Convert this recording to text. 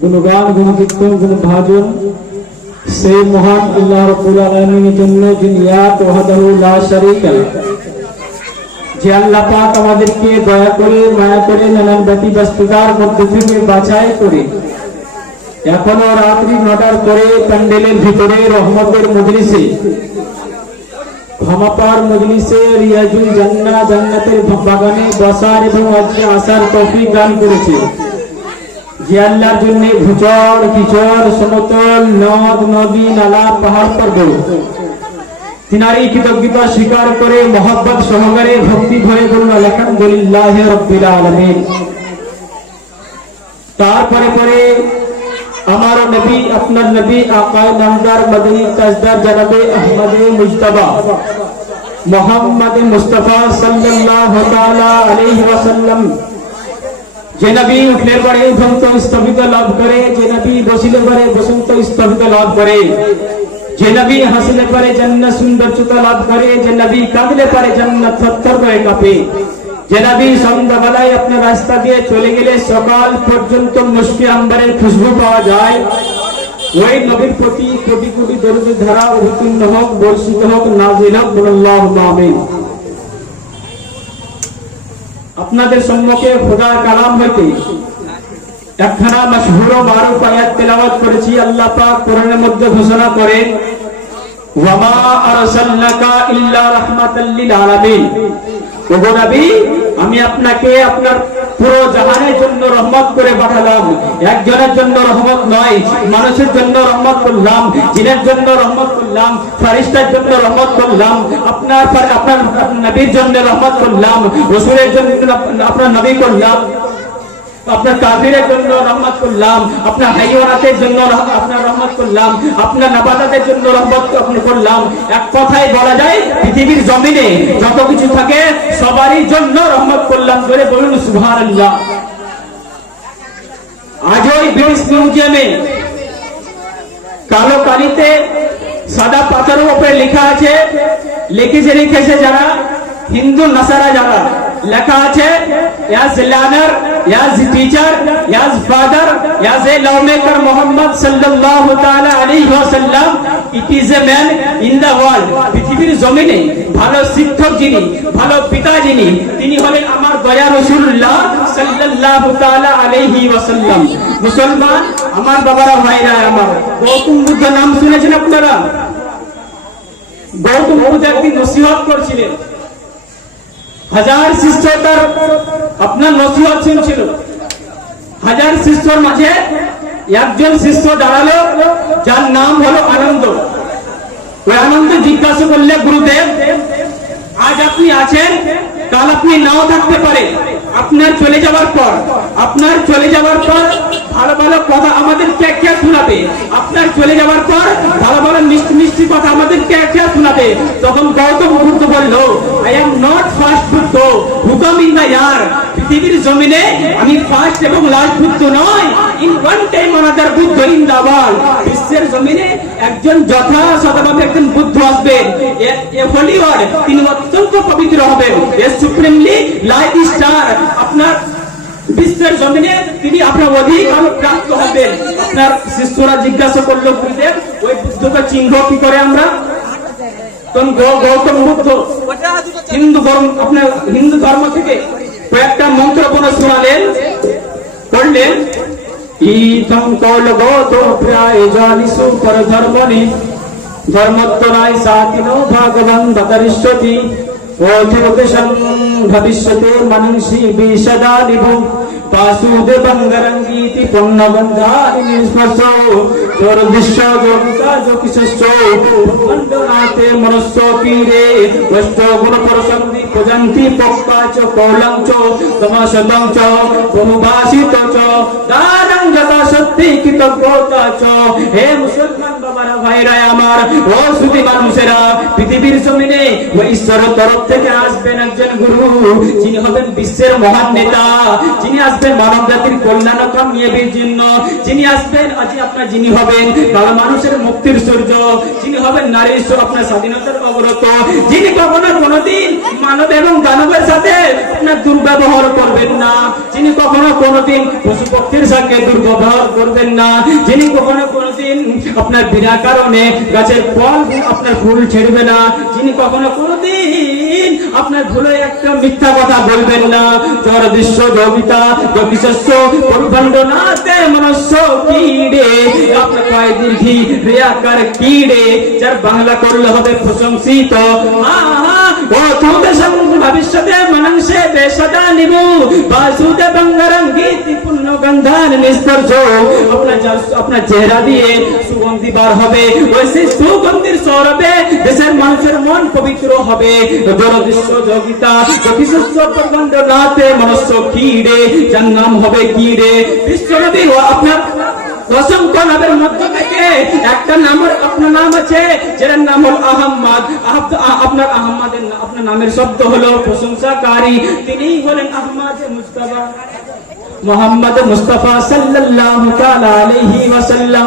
গুণগান গুণকীর্তন গুণভাজন সেই মহান আল্লাহ রাব্বুল আলামিনের জন্য যিনি এক ওয়াহদাহু লা শারীকা লাহ, যে আল্লাহ পাক আমাদেরকে দয়া করে মায়া করে নানান ব্যতিব্যস্ততার মধ্যে থেকে বাছাই করে এখনো রাত্রি ৯টার পরে প্যান্ডেলের ভিতরে রহমতের মজলিসে ক্ষমাপার মজলিসে রিয়াজুল জান্নাহ জান্নাতের বাগানে বসার এবং আজকে আসার তৌফিক দান করেছে। যে আল্লাহর জন্য ভূচর কিচর সমতল নদ নদী নালা পাহাড় পর্বত তিনারই কৃতজ্ঞতা স্বীকার করে মহব্বত সহকারে ভক্তি ভরে বলুন আলহামদুলিল্লাহ রাব্বিল আলামিন। তারপরে পরে আমার নবী আপনার নবী আকায়ে নামদার মদনী তাজদার জনাবে আহমদে মুজতবা মুহাম্মদ মুস্তাফা সাল্লাল্লাহু তাআলা আলাইহি ওয়াসাল্লাম, যে নবী উঠলে পরে ভক্ত স্থবিত লাভ করে, যে নবী বসিলে পরে বসন্ত স্থবিত লাভ করে, যে নবী হাসিলে পরে জান্নাত সৌন্দর্যতা লাভ করে, যে নবী কাঁদলে পরে জান্নাত থরথর করে কাঁপে, যে নবী সন্ধ্যাবেলায় আপনার রাস্তা দিয়ে চলে গেলে সকাল পর্যন্ত মুশকি আম্বরের খুশবু পাওয়া যায়, ওই নবীর প্রতি কোটি কোটি দরুদের ধারা অবতীর্ণ হোক, বর্ষিত হোক, নাজিল হোক, আল্লাহুম্মা আমিন। আপনাদের সম্মুখে খোদার কালাম হইতে একখানা মাশহুর ও মারুফ আয়াত তেলাওয়াত করেছি। আল্লাহ পাক কোরআনের মধ্যে ঘোষণা করেন, ওয়া মা আরসালনাকা ইল্লা রাহমাতাল লিল আলামিন, ওগো নবী আমি আপনাকে আপনার পুরো জাহানের জন্য রহমত করে পাঠালাম। একজনের জন্য রহমত নয়, মানুষের জন্য রহমত করলাম, জিনের জন্য রহমত করলাম, ফেরেশতার জন্য রহমত করলাম, আপনার নবীর জন্য রহমত করলাম, রাসূলের জন্য আপনার নবী করলাম, আপনার কাফিরের জন্য রহমত করলাম, আপনার হাইওয়ানাতের জন্য আপনার রহমত করলাম, আপনার নাবাতাতের জন্য রহমত করলাম। এক কথায় বলা যায় পৃথিবীর জমিনে যত কিছু থাকে সবারই জন্য রহমত করলাম। বলে বলুন সুবহানাল্লাহ। আজ ওই ব্রিটিশ মিউজিয়ামে কালো কালিতে সাদা পাথরের উপরে লেখা আছে, লিখেছে যারা হিন্দু নাসারা, যারা লেখা আছে as learner, as teacher, as father, as a lawmaker Muhammad sallallahu ta'ala alayhi wa sallam, it is a man in the world। পৃথিবীর জমিনে ভালো শিক্ষক যিনি, ভালো পিতা যিনি, তিনি হলেন আমার দয়া রাসূলুল্লাহ সাল্লাল্লাহু ta'ala alayhi wa sallam। মুসলমান আমার বাবারা ভাইরা আমার, গৌতম বুদ্ধ নাম শুনেছেন আপনারা? গৌতম বুদ্ধ একদিন নসিহত করছিলেন, হাজার শিষ্য তার আপনার নসিহত শুনছিল। হাজার শিষ্যর মাঝে একজন শিষ্য দাঁড়ালো, যার নাম হলো আনন্দ। ওই আনন্দ জিজ্ঞাসা করলে, গুরুদেব আজ আপনি আছেন, কাল আপনি নাও থাকতে পারে, আপনার চলে যাওয়ার পর ভালো ভালো কথা আমাদের কে শোনাবে? আপনার চলে যাওয়ার পর ভালো ভালো মিষ্টি মিষ্টি কথা আমাদের কে শোনাবে? তখন গৌতম বুদ্ধ বলল, I am not first Buddha who come in the year. পৃথিবীর জমিনে আমি ফার্স্ট এবং লাস্ট বুদ্ধ নয়, in one time another Buddha in the world. বিশ্বের জমিনে একজন যথাযথভাবে একজন বুদ্ধ আসবেন, এ হোলি ওয়ার্ড, তিনি অত্যন্ত পবিত্র হবেন, এ সুপ্রিমলি লাইট স্টার। আপনার বিশ্বের জমিনে তিনি আপনার অধিকার প্রাপ্ত হবেন। আপনার শিষ্যরা জিজ্ঞাসা করলো, গুরুদেব ওই বুদ্ধকে চিহ্ন কি করে আমরা? তখন গৌতম বুদ্ধ হিন্দু ধর্ম থেকে কয়েকটা মন্ত্র বলে শোনালেন, পড়লেন, ইতং কৌল গৌতম প্রায় জানিসু পর ধর্মনি ধর্মত্তরায় সাকিনো ভগবান বদরিষ্যতি ওধিপদেশং ভবিষ্যতে মনীষী বিশদা নিভু বাসুদেবং গরঙ্গীতি পুণ্যগন্ধানি নিষ্পর্শ যোরদৃশ্য যোগিকা যোগিশ্চ মণ্ডনাতে মনস্য তীরে অষ্ট গুণ পরসন্দি পূজন্তি পক্কাচ কৌলং চ তমসদং চ বহুভাষিত চ দানং যথা সত্যি কৃতজ্ঞতা চ। হে মুসলমান বাবারা ভাইরা আমার, ও সুধী মানুষেরা, পৃথিবীর জমিনে ওই ঈশ্বরের তরফ থেকে আসবেন একজন গুরু, যিনি হবেন বিশ্বের মহান নেতা, যিনি আসবেন মানব জাতির কল্যাণ কামিয়াবির জন্য, যিনি আসবেন যিনি হবেন কালো মানুষের মুক্তির সূর্য, যিনি হবেন নারীর আপনার স্বাধীনতার অবরত, যিনি কখনো কোনোদিন মানব এবং দানবের সাথে আপনার দুর্ব্যবহার করবেন না, যিনি কখনো কোনোদিন পশু পক্ষীর সাথে দুর্ব্যবহার করবেন না, যিনি কখনো কোনোদিন আপনার বিনা কারণে গাছের ফল আপনার ফুল ছেড়বে না, যিনি কখনো কোনোদিন আপনার ভুলে একটা মিথ্যা কথা বলবেন না। তোর দৃশ্য জবিতা জ্যোতিষস্য পরিখণ্ড নাতে মনস্য কিড়ে আপনার কয় দীর্ঘি রেয়াকার কিড়ে, যার বাংলা করলে হবে প্রশংসিত। ও তোমাদের ভবিষ্যতে মানুষে বেশটা নিবু বাসুদে বঙ্গারম গীতি পূর্ণ গন্ধান নিস্পর্শ, আপনার চেহারা দিয়ে সুগন্ধি বার হবে, ওই সেই সুগন্ধির সৌরভে দেশের মানুষের মন পবিত্র হবে। দূরদৃশ্য যোগিতা জ্যোতিষস্য পরিখণ্ড নাতে মনস্য কিড়ে, যার নাম হবে কিড়ে। বিশ্বনবী আপনার অসংখ্য নামের মধ্য থেকে একটা নামের আপনার নাম আছে, যার নাম হল আহম্মদ। আপনার আহম্মদের আপনার নামের শব্দ হলো প্রশংসাকারী, তিনি হলেন আহমদ মুস্তাফা মোহাম্মদ মুস্তাফা সাল্লাল্লাহু তাআলা আলাইহি ওয়াসাল্লাম।